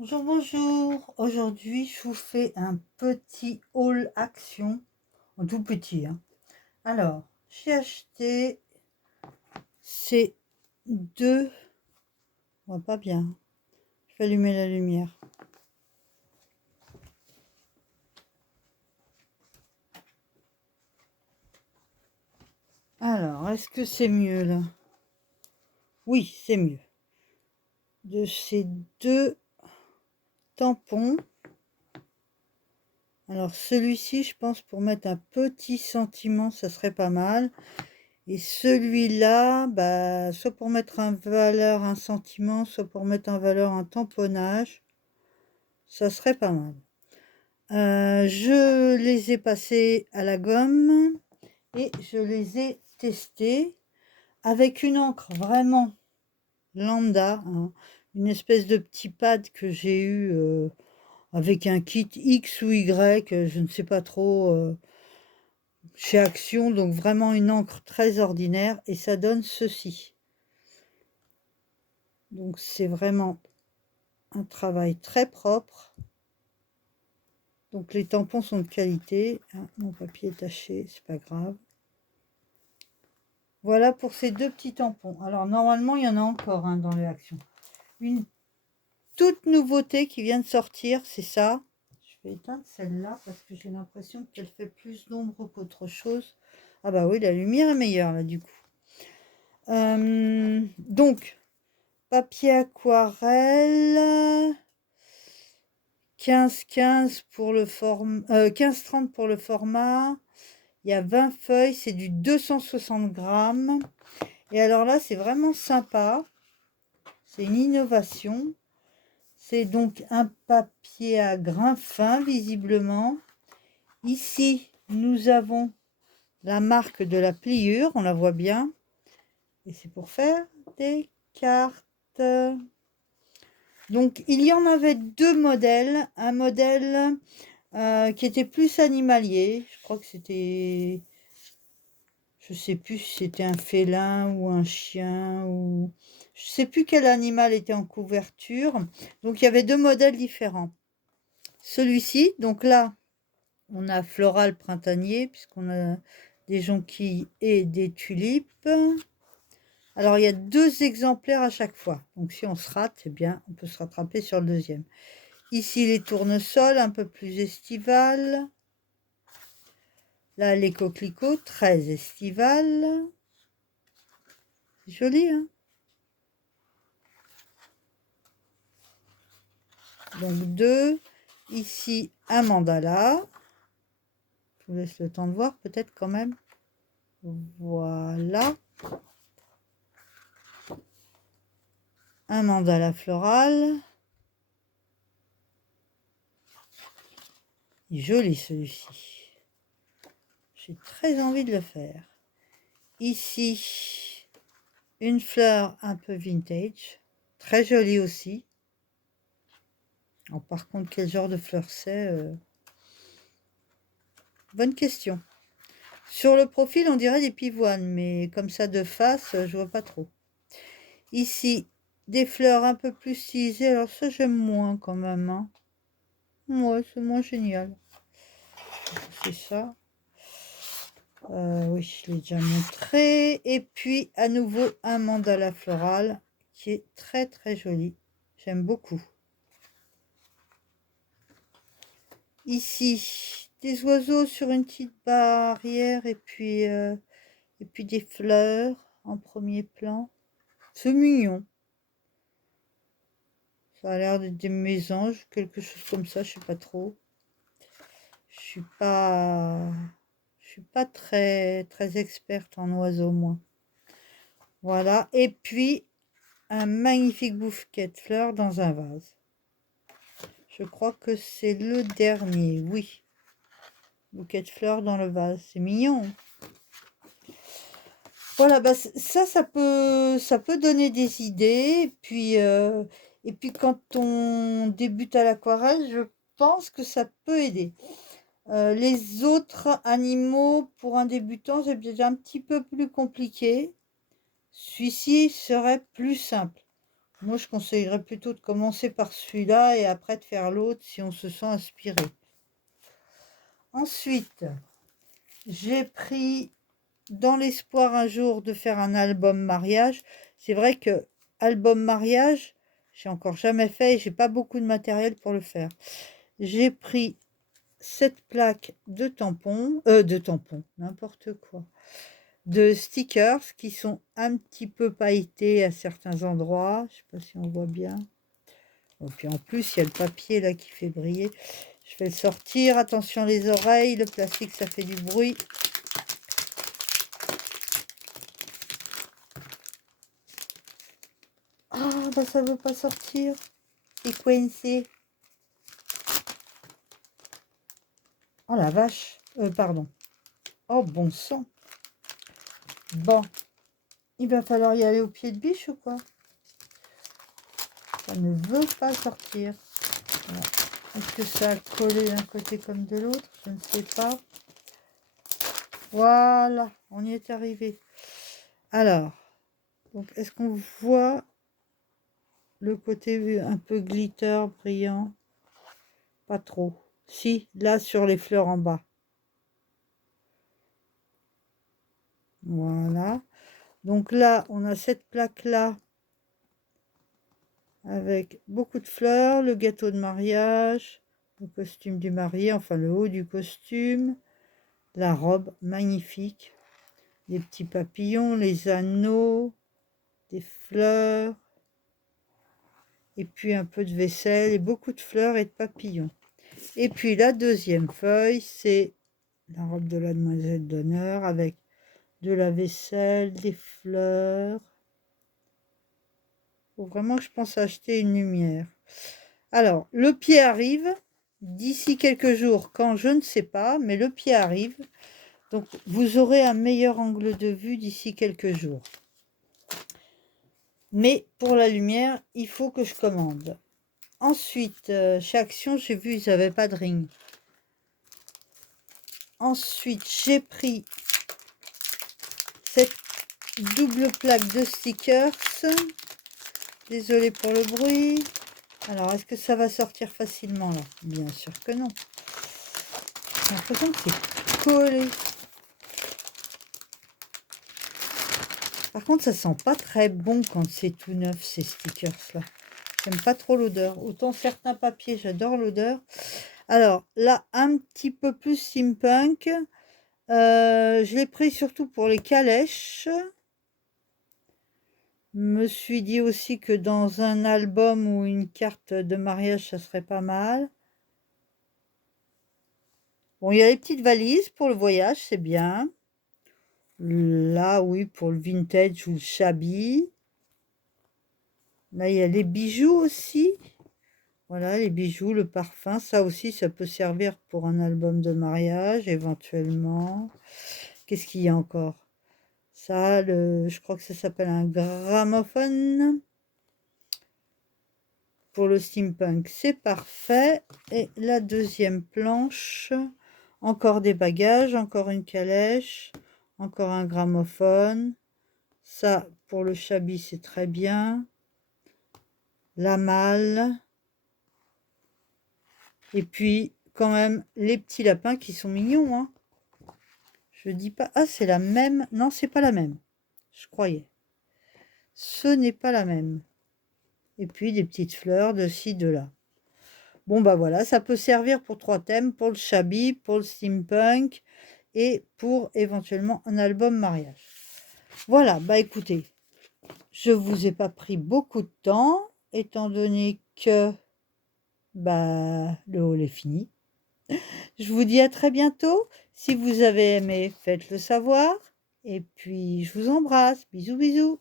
Bonjour, bonjour. Aujourd'hui, je vous fais un petit haul action, en tout petit, hein. Alors, j'ai acheté ces deux. On voit pas bien. Je vais allumer la lumière. Alors, est-ce que c'est mieux là? Oui, c'est mieux. De ces deux tampons. Alors, celui-ci, je pense pour mettre un petit sentiment, ça serait pas mal. Et celui-là, bah, soit pour mettre en valeur un sentiment, soit pour mettre en valeur un tamponnage, ça serait pas mal. Je les ai passés à la gomme et je les ai testés avec une encre vraiment lambda, hein, une espèce de petit pad que j'ai eu avec un kit X ou Y, je ne sais pas trop, chez Action, donc vraiment une encre très ordinaire, et ça donne ceci. Donc c'est vraiment un travail très propre. Donc les tampons sont de qualité. Ah, mon papier est taché, c'est pas grave. Voilà pour ces deux petits tampons. Alors normalement il y en a encore dans les actions. Une toute nouveauté qui vient de sortir, c'est ça. Je vais éteindre celle-là parce que j'ai l'impression qu'elle fait plus d'ombre qu'autre chose. Ah bah oui, la lumière est meilleure là du coup. Donc papier aquarelle. 15-15 pour le format, 15-30 pour le format. Il y a 20 feuilles, c'est du 260 grammes. Et alors là, c'est vraiment sympa. C'est une innovation. C'est donc un papier à grain fin, visiblement. Ici, nous avons la marque de la pliure, on la voit bien. Et c'est pour faire des cartes. Donc, il y en avait deux modèles. Un modèle qui était plus animalier. Je crois que c'était... Je sais plus si c'était un félin ou un chien ou... Je sais plus quel animal était en couverture. Donc, il y avait deux modèles différents. Celui-ci, donc là, on a floral printanier, puisqu'on a des jonquilles et des tulipes. Alors, il y a deux exemplaires à chaque fois. Donc, si on se rate, eh bien, on peut se rattraper sur le deuxième. Ici, les tournesols, un peu plus estivales. Là, les coquelicots, très estivales. C'est joli, hein? Donc, deux. Ici, un mandala. Je vous laisse le temps de voir, peut-être quand même. Voilà. Un mandala floral. Joli celui-ci. J'ai très envie de le faire. Ici, une fleur un peu vintage. Très jolie aussi. Alors, par contre, quel genre de fleur c'est Bonne question. Sur le profil, on dirait des pivoines, mais comme ça de face, je vois pas trop. Ici, des fleurs un peu plus stylisées. Alors ça, j'aime moins quand même, hein. Ouais, c'est moins génial. C'est ça. Oui, je l'ai déjà montré. Et puis, à nouveau, un mandala floral qui est très, très joli. J'aime beaucoup. Ici, des oiseaux sur une petite barrière et puis des fleurs en premier plan. C'est mignon. Ça a l'air d'être des mésanges, quelque chose comme ça, je sais pas trop. Je suis pas très très experte en oiseaux, moi. Voilà. Et puis un magnifique bouquet de fleurs dans un vase. Je crois que c'est le dernier, oui. Bouquet de fleurs dans le vase, c'est mignon. Voilà, bah ça peut donner des idées. Et puis quand on débute à l'aquarelle, je pense que ça peut aider. Les autres animaux, pour un débutant, c'est peut-être un petit peu plus compliqué. Celui-ci serait plus simple. Moi, je conseillerais plutôt de commencer par celui-là et après de faire l'autre si on se sent inspiré. Ensuite, j'ai pris dans l'espoir un jour de faire un album mariage. C'est vrai que album mariage, j'ai encore jamais fait et j'ai pas beaucoup de matériel pour le faire. J'ai pris cette plaque de tampons, n'importe quoi, de stickers qui sont un petit peu pailletés à certains endroits. Je sais pas si on voit bien. Et puis en plus, il y a le papier là qui fait briller. Je vais le sortir. Attention les oreilles, le plastique ça fait du bruit. Ah bah ça veut pas sortir. C'est coincé. Oh la vache. Pardon. Oh bon sang. Bon. Il va falloir y aller au pied de biche ou quoi? Ça ne veut pas sortir. Voilà. Est-ce que ça a collé d'un côté comme de l'autre? Je ne sais pas. Voilà, on y est arrivé. Alors, donc est-ce qu'on voit le côté un peu glitter, brillant? Pas trop. Si, là sur les fleurs en bas. Voilà. Donc là, on a cette plaque-là avec beaucoup de fleurs, le gâteau de mariage, le costume du marié, enfin le haut du costume, la robe magnifique, les petits papillons, les anneaux, des fleurs, et puis un peu de vaisselle, et beaucoup de fleurs et de papillons. Et puis la deuxième feuille, c'est la robe de la demoiselle d'honneur avec de la vaisselle, des fleurs. Faut vraiment que je pense à acheter une lumière. Alors, le pied arrive d'ici quelques jours, quand je ne sais pas, mais le pied arrive. Donc, vous aurez un meilleur angle de vue d'ici quelques jours. Mais pour la lumière, il faut que je commande. Ensuite, chez Action, j'ai vu, ils n'avaient pas de ring. Ensuite, j'ai pris cette double plaque de stickers. Désolée pour le bruit. Alors, est-ce que ça va sortir facilement là? Bien sûr que non. J'ai l'impression que c'est collé. Par contre, ça sent pas très bon quand c'est tout neuf, ces stickers-là. J'aime pas trop l'odeur. Autant certains papiers, j'adore l'odeur. Alors, là, un petit peu plus steampunk. Je l'ai pris surtout pour les calèches. Me suis dit aussi que dans un album ou une carte de mariage, ça serait pas mal. Bon, il y a les petites valises pour le voyage, c'est bien. Là, oui, pour le vintage ou le shabby. Là, il y a les bijoux aussi. Voilà, les bijoux, le parfum. Ça aussi, ça peut servir pour un album de mariage, éventuellement. Qu'est-ce qu'il y a encore? Ça, je crois que ça s'appelle un gramophone. Pour le steampunk, c'est parfait. Et la deuxième planche, encore des bagages, encore une calèche, encore un gramophone. Ça, pour le shabby, c'est très bien. La malle. Et puis, quand même, les petits lapins qui sont mignons, hein. Je dis pas... Ah, c'est la même. Non, c'est pas la même. Je croyais. Ce n'est pas la même. Et puis, des petites fleurs de ci, de là. Bon, bah voilà, ça peut servir pour 3 thèmes, pour le shabby, pour le steampunk et pour éventuellement un album mariage. Voilà, bah écoutez, je vous ai pas pris beaucoup de temps, étant donné que bah, le haul est fini. Je vous dis à très bientôt. Si vous avez aimé, faites-le savoir. Et puis, je vous embrasse. Bisous, bisous.